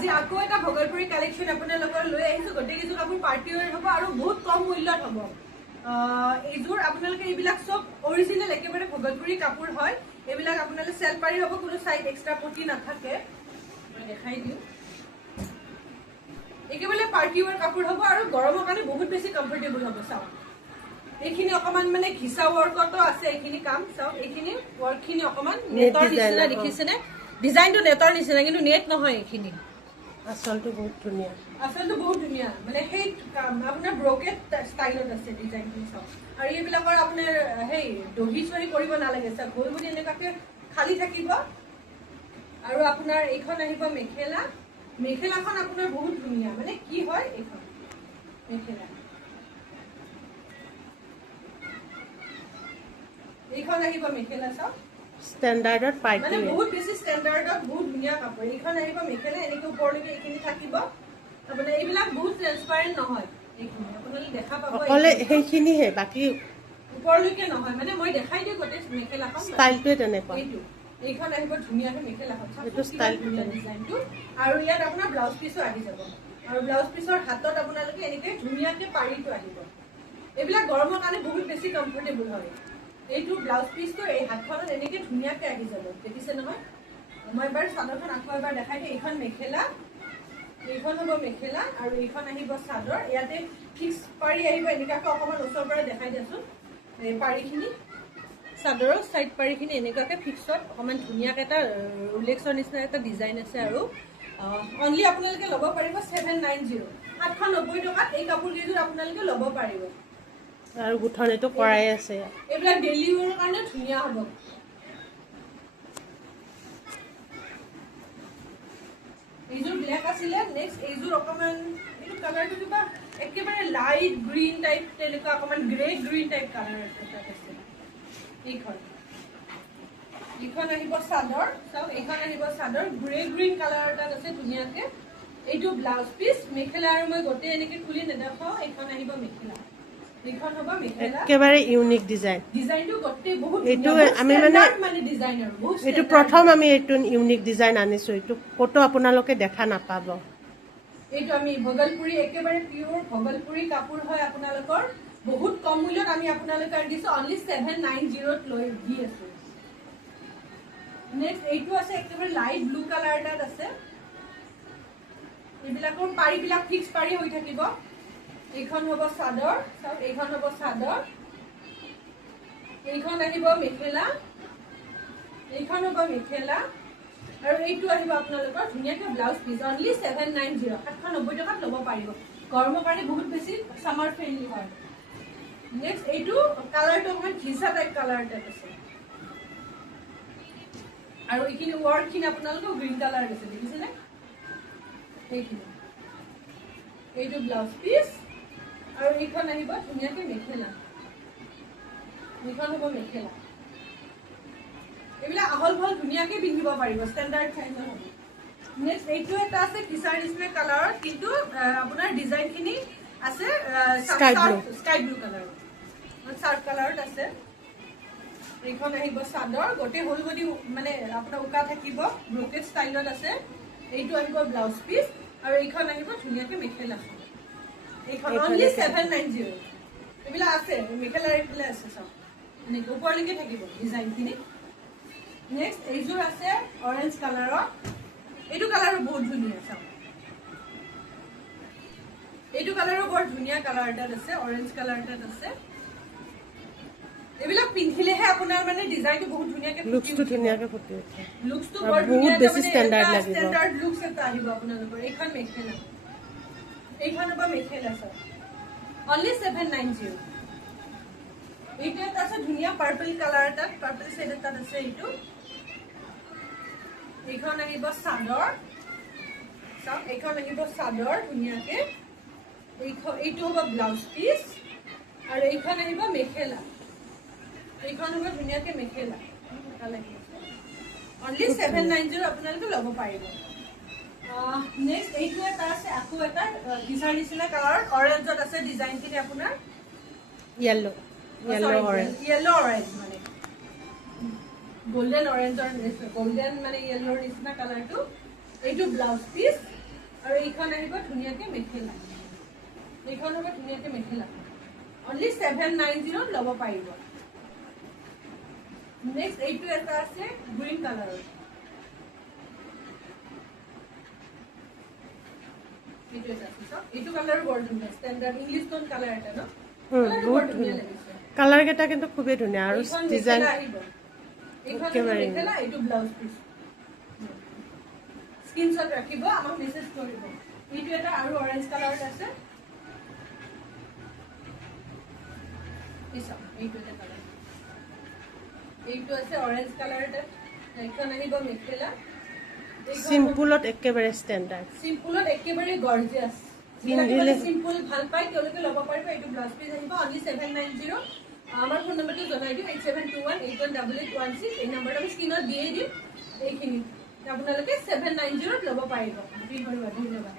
আজি আকৌ এটা ভগলপুৰী কালেকশ্যন আপোনালোকৰ লৈ আহিছো গোটেইকেইযোৰ কাপোৰ পাৰ্টি ৱেৰ হ'ব আৰু বহুত কম মূল্যত হ'ব এইযোৰ আপোনালোকে এইবিলাক চব অৰিজিনেল একেবাৰে ভগলপুৰী কাপোৰ হয় এইবিলাক আপোনালোকে চেল পাৰি হ'ব কোনো সাইড এক্সট্ৰা পটি নাথাকে মই দেখাই দিওঁ একেবাৰে পাৰ্টি ৱেৰ কাপোৰ হ'ব আৰু গৰমৰ কাৰণে বহুত বেছি কমফৰ্টেবল হ'ব চাওক এইখিনি অকমান মানে ঘিচা ৱৰ্কতো আছে এইখিনি কাম চাওক এইখিনি ৱৰ্কখিনি অকমান নেটৰ নিচিনা দেখিছেনে ডিজাইনটো নেটৰ নিচিনা কিন্তু নেট নহয় এইখিনি আচলটো বহুত ধুনীয়া মানে সেই আপোনাৰ ব্ৰকেট ষ্টাইলত আছে ডিজাইনখিনি চাওক আৰু এইবিলাকৰ আপোনাৰ সেই দহি চহি কৰিব নালাগে চাওক গৈ বুলি এনেকুৱাকে খালী থাকিব আৰু আপোনাৰ এইখন আহিব মেখেলা মেখেলাখন আপোনাৰ বহুত ধুনীয়া মানে কি হয় এইখন মেখেলা এইখন আহিব মেখেলা চাওক ষ্টেণ্ডাৰ্ডত পাৰ্টি মানে বহুত বেছি ষ্টেণ্ডাৰ্ডত বহুত ধুনীয়া কাপোৰ এইখন আহিব মেখেলা এনেকৈ ওপৰলৈকে এইখিনি থাকিব আপোনাৰ এইবিলাক বহুত ট্ৰেন্সপাৰেণ্ট নহয় এইখিনি আপোনালোকে দেখা পাব অকলে সেইখিনিহে বাকী ওপৰলৈকে নহয় মানে মই দেখাই দিওঁ গোটেই মেখেলাখন ষ্টাইলটোৱে তেনেকুৱা এইখন আহিব ধুনীয়াকৈ মেখেলাখন এইটো ষ্টাইল ডিজাইনটো আৰু ইয়াত আপোনাৰ ব্লাউজ পিছো আহি যাব আৰু ব্লাউজ পিছৰ হাতত আপোনালোকে এনেকৈ ধুনীয়াকৈ পাৰিটো আহিব এইবিলাক গৰমৰ কাৰণে বহুত বেছি কমফৰ্টেবল হয় এইটো ব্লাউজ পিছটো এই হাতখনত এনেকৈ ধুনীয়াকৈ আহি যাব দেখিছে নহয় মই এবাৰ চাদৰখন আকৌ এবাৰ দেখাই দিওঁ এইখন মেখেলা এইখন হ'ব মেখেলা আৰু এইখন আহিব চাদৰ ইয়াতে ফিক্স পাৰি আহিব এনেকুৱাকৈ অকণমান ওচৰৰ পৰা দেখাই দিয়াচোন এই পাৰিখিনি চাদৰৰ চাইড পাৰিখিনি এনেকুৱাকৈ ফিক্সত অকণমান ধুনীয়াকৈ এটা ৰিলেক্সৰ নিচিনা এটা ডিজাইন আছে আৰু অনলি আপোনালোকে ল'ব পাৰিব 790 790 টকাত এই কাপোৰকেইযোৰ আপোনালোকে ল'ব পাৰিব আৰু গুঠনিটো কৰাই আছে এইবিলাক ডেইলি ৱেৰৰ কাৰণে ধুনীয়া হ'ব এইযোৰ ব্লেক আছিলে নেক্সট এইযোৰ অকণমান এইটো কালাৰটো কিবা একেবাৰে লাইট গ্ৰীণ টাইপ তেনেকুৱা অকণমান গ্ৰে গ্ৰীণ টাইপ কালাৰ আছে এইখন আহিব চাদৰ চাওক এইখন আহিব চাদৰ গ্ৰে গ্ৰীণ কালাৰ এটাত আছে ধুনীয়াকৈ এইটো ব্লাউজ পিচ মেখেলা আৰু মই গোটেই এনেকৈ খুলি নেদেখাওঁ এইখন আহিব মেখেলা এইখন হ'ব মেখেলা একেবাৰে ইউনিক ডিজাইন ডিজাইনটো গোটেই বহুত এইটো আমি মানে ডিজাইনাৰ বহুত এইটো প্ৰথম আমি এইটো ইউনিক ডিজাইন আনিছোঁ এইটো ক'তো আপোনালোকে দেখা নাপাব এইটো আমি ভগলপুৰী একেবাৰে পিয়ৰ ভগলপুৰী কাপোৰ হয় আপোনালোকৰ বহুত কম মূল্যত আমি আপোনালোকক দিছোঁ অনলি 790 লৈ দি আছোঁ নেক্সট এইটো আছে একেবাৰে লাইট ব্লু কালাৰ এটাত আছে এইবিলাকৰ পাৰিবিলাক ফিক্স পাৰি হৈ থাকিব এইখন হ'ব চাদৰ চাওক এইখন হ'ব চাদৰ এইখন আহিব মেখেলা এইখন হ'ব মেখেলা আৰু এইটো আহিব আপোনালোকৰ ধুনীয়াকৈ ব্লাউজ পিচ অনলি 790 790 টকাত ল'ব পাৰিব গৰমৰ কাৰণে বহুত বেছি সামাৰ ফ্ৰেণ্ডলি হয় নেক্সট এইটো কালাৰটো অকণমান ঘিচা টাইপ কালাৰ টাইপ আছে আৰু এইখিনি ৱৰ্কখিনি আপোনালোকক গ্ৰীণ কালাৰ দিছে দেখিছেনে এইখিনি এইটো ব্লাউজ পিচ আৰু এইখন আহিব ধুনীয়াকৈ মেখেলা এইখন হ'ব মেখেলা এইবিলাক আহল বহল ধুনীয়াকৈ পিন্ধিব পাৰিব ষ্টেণ্ডাৰ্ড চাইজৰ হ'ব নেক্সট এইটো এটা আছে কিচাৰ নিচিনা কালাৰত কিন্তু আপোনাৰ ডিজাইনখিনি আছে স্কাই ব্লু কালাৰ চাৰ্ট কালাৰত আছে এইখন আহিব চাদৰ গোটেই হ'ল বডি মানে আপোনাৰ উকা থাকিব ব্ৰকেট ষ্টাইলত আছে এইটো আহিব ব্লাউজ পিচ আৰু এইখন আহিব ধুনীয়াকৈ মেখেলা এইখন অনলি 790 এইবিলাক আছে মেখেলাৰ এইফালে আছে চাওক এনেকৈ ওপৰলৈকে থাকিব ডিজাইনখিনি নেক্সট এইযোৰ আছে অৰেঞ্জ কালাৰৰ এইটো কালাৰো বহুত ধুনীয়া চাওক এইটো কালাৰো বৰ ধুনীয়া কালাৰ এটাত আছে অৰেঞ্জ কালাৰ এটাত আছে এইবিলাক পিন্ধিলেহে আপোনাৰ মানে ডিজাইনটো বহুত ধুনীয়াকৈ লুকছটো ধুনীয়াকৈ ফুটি উঠে লুকছটো বৰ বহুত বেছি ষ্টেণ্ডাৰ্ড লাগিব ষ্টেণ্ডাৰ্ড লুকছ এটা আহিব আপোনালোকৰ এইখন মেখেলা এইখন হ'ব মেখেলা চাওক অনলি 790 এইটো এটা আছে ধুনীয়া পাৰ্পল কালাৰ এটাত পাৰ্পল শ্বেড এটাত আছে এইটো এইখন আহিব চাদৰ চাওক এইখন আহিব চাদৰ ধুনীয়াকৈ এইটো হ'ব ব্লাউজ পিচ আৰু এইখন আহিব মেখেলা এইখন হ'ব ধুনীয়াকৈ মেখেলা অনলি 790 আপোনালোকে ল'ব পাৰিব নেক্সট এইটো এটা আছে আকৌ এটা ঘিচাৰ নিচিনা কালাৰত অৰেঞ্জত আছে ডিজাইনখিনি আপোনাৰ য়েল্লো অৰেঞ্জ মানে গোল্ডেন অৰেঞ্জৰ গোল্ডেন মানে য়েল্লোৰ নিচিনা কালাৰটো এইটো ব্লাউজ পিচ আৰু এইখন আহিব ধুনীয়াকে মেখেলা এইখন হ'ব ধুনীয়াকে মেখেলা অনলি 790 ল'ব পাৰিব নেক্সট এইটো এটা আছে গ্ৰীণ কালাৰৰ এইটো এটা আছে সব এইটো কালাৰৰ বৰ ধুনীয়া ষ্টেণ্ডাৰ্ড ইংলিছ টোন কালাৰ এটা ন বহুত ধুনীয়া কালাৰ কেইটা কিন্তু খুবেই ধুনীয়া আৰু ডিজাইন একেবাৰে মেখেলা এইটো ব্লাউজ পিচ স্ক্ৰীনশ্বট ৰাখিব আমাক মেছেজ কৰিব এইটো এটা আৰু অৰেঞ্জ কালাৰত আছে এইটো এটা কালাৰ এইটো আছে অৰেঞ্জ কালাৰ এটা এইখন আহিব মেখেলা চিম্পুলত একেবাৰে ষ্টেণ্ডাৰ্ড চিম্পুলত একেবাৰে গৰ্জিয়াছ পিন্ধিলে চিম্পুল ভাল পায় তেওঁলোকে ল'ব পাৰিব এইটো ব্লাউজ পিচ আহিব অনলি 790 আমাৰ ফোন নম্বৰটো জনাই দিওঁ 8721818816 এই নম্বৰটো আমি স্ক্ৰীনত দিয়ে দিম এইখিনি আপোনালোকে 790 ল'ব পাৰিব ধন্যবাদ